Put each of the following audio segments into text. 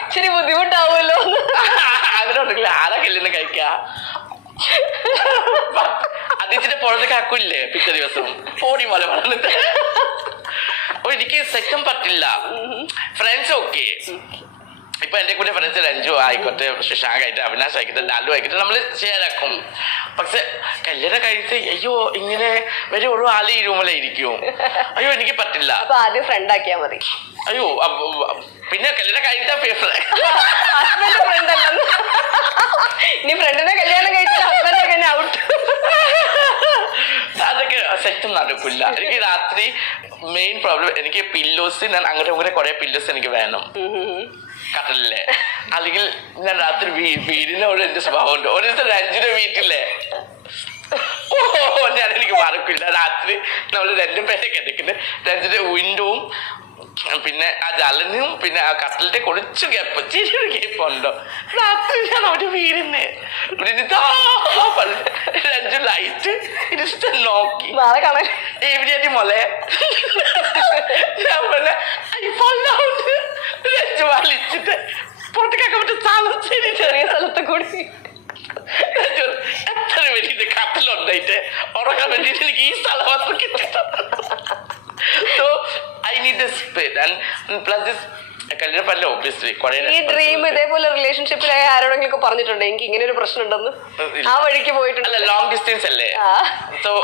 ഇച്ചിരി ബുദ്ധിമുട്ടാവുമല്ലോ. ഉണ്ടെങ്കിൽ ആരാ കല്യാണം കഴിക്ക? അതിച്ചിട്ട് പുറത്തേക്ക് ആക്കൂല്ലേ പിറ്റേ ദിവസം? ഫോണി പോലെ വളർന്നിട്ട് അപ്പൊ എനിക്ക് സെക്കം പറ്റില്ല ഫ്രണ്ട്സ് ഓക്കെ ഇപ്പൊ എന്റെ കൂടെ ഫ്രണ്ട്സ് രഞ്ജു ആയിക്കോട്ടെ ശുശാങ്ക് ആയിട്ട് അവിനാശ് ആയിക്കോട്ടെ ലാലു ആയിക്കോട്ടെ നമ്മൾ ചെയ്യാനാക്കും പക്ഷെ കല്യാണം കഴിച്ച് അയ്യോ ഇങ്ങനെ വരെ ഒരു ആൾ ഈ ഇരിക്കും. അയ്യോ എനിക്ക് പറ്റില്ല. അപ്പൊ ആദ്യം ഫ്രണ്ട് ആക്കിയാ മതി. അയ്യോ പിന്നെ കല്യാണം കഴിച്ചാ ഹസ്ബൻഡ് ഫ്രണ്ട് അല്ലെന്ന്. ഇനി ഫ്രണ്ടിനെ കല്യാണം കഴിച്ചാൽ ഹസ്ബൻഡ് ഔട്ട് നടക്കില്ല എനിക്ക് രാത്രി മെയിൻ പ്രോബ്ലം എനിക്ക് പില്ലോസ് ഞാൻ അങ്ങോട്ടും ഇങ്ങോട്ടും കുറെ പില്ലോസ് എനിക്ക് വേണം. കടലിലെ അല്ലെങ്കിൽ ഞാൻ രാത്രി വീടിന് ഒരു എന്റെ സ്വഭാവമുണ്ട്? ഒരു ദിവസം രഞ്ജിന്റെ വീട്ടിലെ ഓ ഞാൻ എനിക്ക് മറക്കില്ല. രാത്രി നമ്മൾ രണ്ടും പേരെ കിടക്കുന്നത് രഞ്ജിന്റെ വിൻഡോവും പിന്നെ ആ ജലനും പിന്നെ ആ കട്ടലിന്റെ കുറച്ച് ഗ്യാപ്പ് ചെറിയൊരു ഗ്യാപ്പ് ഉണ്ടോ? രാത്രി ഞാൻ അവിടെ വീടിന് രഞ്ജു ലൈറ്റ് ഇരിച്ചിട്ട് നോക്കി. എവിടെയാറ്റി മോളെ? ഞാൻ പറഞ്ഞ ഐഫോണിലോട്ട് രഞ്ജു വലിച്ചിട്ട് പുറത്തേക്കൊക്കെ വിട്ട് സ്ഥലം ശരി ചെറിയ സ്ഥലത്ത് കൂടി. എത്ര വലിയ കട്ടലുണ്ടായിട്ട് ഉറക്കാൻ വേണ്ടിയിട്ട് എനിക്ക് ഈ ഒബ്വിയസ്ലി ഈ ഡ്രീം ഇതേപോലെ റിലേഷൻഷിപ്പിലായ ആരോടെങ്കിലും ഒക്കെ പറഞ്ഞിട്ടുണ്ട്? എനിക്ക് ഇങ്ങനെ ഒരു പ്രശ്നം ഉണ്ടെന്ന്. ആ വഴിക്ക് പോയിട്ടുണ്ട്. അല്ല ലോങ് ഡിസ്റ്റൻസ് അല്ലേ?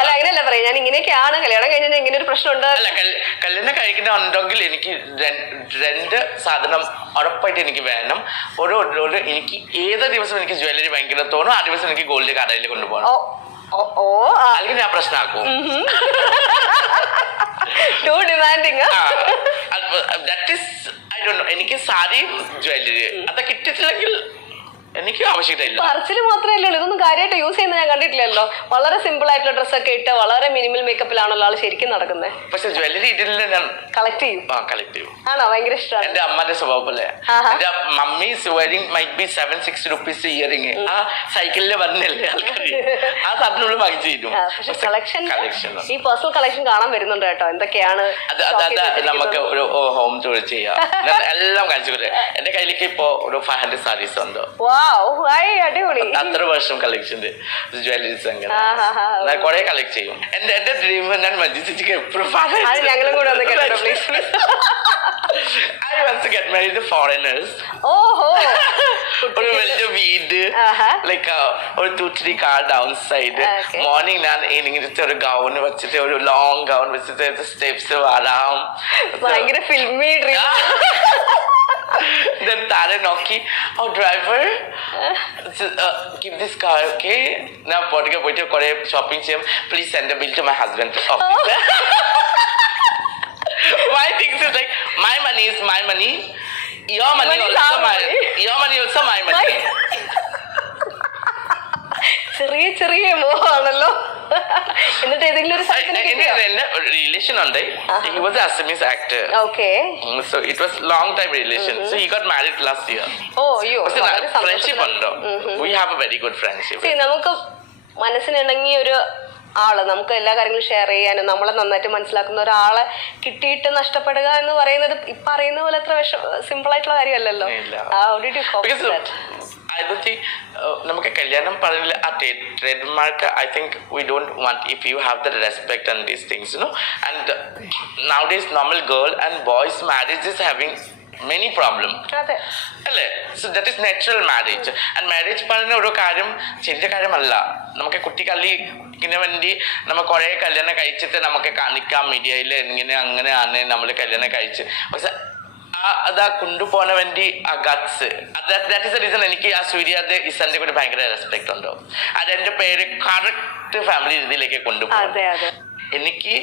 അല്ല അങ്ങനെയല്ല പറയാം. ഞാൻ ഇങ്ങനെയൊക്കെയാണ്. കല്യാണം കഴിഞ്ഞാൽ ഇങ്ങനെ ഒരു പ്രശ്നം ഉണ്ട് അല്ല കല്യാണം കഴിക്കുന്നുണ്ടെങ്കിൽ എനിക്ക് രണ്ട് സാധനം ഉറപ്പായിട്ട് എനിക്ക് വേണം. ഓരോ ഒരു എനിക്ക് ഏത് ദിവസം എനിക്ക് ജ്വല്ലറി ഭയങ്കര തോന്നും ആ ദിവസം എനിക്ക് ഗോൾഡ് കടയിൽ കൊണ്ടുപോകണം. ഓ അല്ലെങ്കിൽ ഞാൻ പ്രശ്നമാക്കും too demanding that is I do എനിക്ക് സാരി ജ്വല്ലറി അതൊക്കെ കിട്ടിയിട്ടില്ലെങ്കിൽ എനിക്ക് ആവശ്യമില്ല. പറച്ചിൽ മാത്രമേ ഉള്ളൂ. ഇതൊന്നും കാര്യമായിട്ട് യൂസ് ചെയ്യുന്ന ഞാൻ കണ്ടിട്ടില്ലല്ലോ. വളരെ സിമ്പിൾ ആയിട്ടുള്ള ഡ്രസ്സൊക്കെ ഇട്ട് വളരെ മിനിമൽ മേക്കപ്പിലാണല്ലോ ആൾ ശരിക്കും നടക്കുന്നത് പക്ഷെ ജ്വല്ലറി ഇട്ടില്ല ഞാൻ കളക്ട് ചെയ്യും. ആ കളക്ട് ചെയ്യും. ആണോ? ഭയങ്കര ഇഷ്ടമാണ് എന്റെ അമ്മന്റെ സ്വഭാവം പോലെ. ആഹാ. എന്റെ mummy's wearing might be seven six rupees earring ആ സൈക്കിളിൽ വന്നല്ലേ ആൾക്കാർ ആ സാധനം വാങ്ങിച്ചു തരും. കളക്ഷൻ കളക്ഷൻ ഈ പേഴ്സണൽ കളക്ഷൻ കാണാൻ വരുന്നുണ്ട് കേട്ടോ. എന്തൊക്കെയാണ് നമുക്ക് ഒരു ഹോം ടൂർ ചെയ്യാം. എല്ലാം കാണിച്ചു എന്റെ കയ്യിലേക്ക് ഇപ്പോ ഒരു ഫൈവ് ഹൺഡ്രഡ് സാരീസ് ഉണ്ട്. അടിപൊളി. അത്ര വർഷം കളക്ഷന്റെ ജ്വല്ലറീസ് അങ്ങനെ. ഞാൻ കുറെ കളക്ട് ചെയ്യും. എന്റെ എന്റെ ഡ്രീം ഞാൻ മഞ്ജിച്ചിക്ക് എപ്പോഴും അത് ഞങ്ങളും കൂടെ ഒന്ന് കേട്ടോ please I too get married foreigners ഓഹോ. ഒരു വലിയ വീട്. ലൈക്ക് ഒരു two three car down side morning ഞാൻ ഇങ്ങനത്തെ ഒരു ഗൗൺ വെച്ചിട്ട് ഒരു ലോങ് ഗൗൺ വെച്ചിട്ട് സ്റ്റെപ്സ് വരാം. ഭയങ്കര filmy dream then താരെ നോക്കി oh driver give this car okay ഞാൻ പുറത്തേക്ക് പോയിട്ട് കുറെ ഷോപ്പിംഗ് ചെയ്യാം please send bill to my husband my things is like my money is my money your money, Money is also our my money. your money also my money ചെറിയ ചെറിയ മോഹാണല്ലോ എന്നിട്ട് ഏതെങ്കിലും ഒരു റിലേഷൻ ഉണ്ട്. He was Assamese actor okay so it was long time relation so he got married last year ഓ അയ്യോ friendship ഉണ്ടോ? We have a very good friendship നമുക്ക് മനസ്സിനിണങ്ങിയ ഒരു ആൾ നമുക്ക് എല്ലാ കാര്യങ്ങളും ഷെയർ ചെയ്യാനും നമ്മളെ നന്നായിട്ട് മനസ്സിലാക്കുന്ന ഒരാളെ കിട്ടിയിട്ട് നഷ്ടപ്പെടുക എന്ന് പറയുന്നത് ഇപ്പൊ അറിയുന്ന പോലെ അത്ര വിഷം സിമ്പിൾ ആയിട്ടുള്ള കാര്യമല്ലല്ലോ. I don't think uh, നമുക്ക് കല്യാണം പറഞ്ഞില്ല. ആ trade mark I think we don't want if you have the respect and these things you know and nowadays normal girl and boys marriage is having many problem അല്ലേ? So that is natural marriage and marriage പറയുന്ന ഓരോ കാര്യം ചെറിയ കാര്യമല്ല. നമുക്ക് കുട്ടിക്കല്ലിന് വേണ്ടി നമ്മൾ കുറേ കല്യാണം കഴിച്ചിട്ട് നമുക്ക് കാണിക്കാം. മീഡിയയിൽ ഇങ്ങനെ അങ്ങനെയാണ് നമ്മൾ കല്യാണം കഴിച്ച്. പക്ഷെ അതാ കൊണ്ടുപോകാൻ വേണ്ടി ആ guts that is a reason എനിക്ക് ആ സൂര്യാദ് ഇസന്റെ കൂടെ ഭയങ്കര റെസ്പെക്ട് ഉണ്ടോ. അത് എന്റെ പേര് കറക്റ്റ് ഫാമിലി രീതിയിലേക്ക് കൊണ്ടുപോകും. എനിക്ക്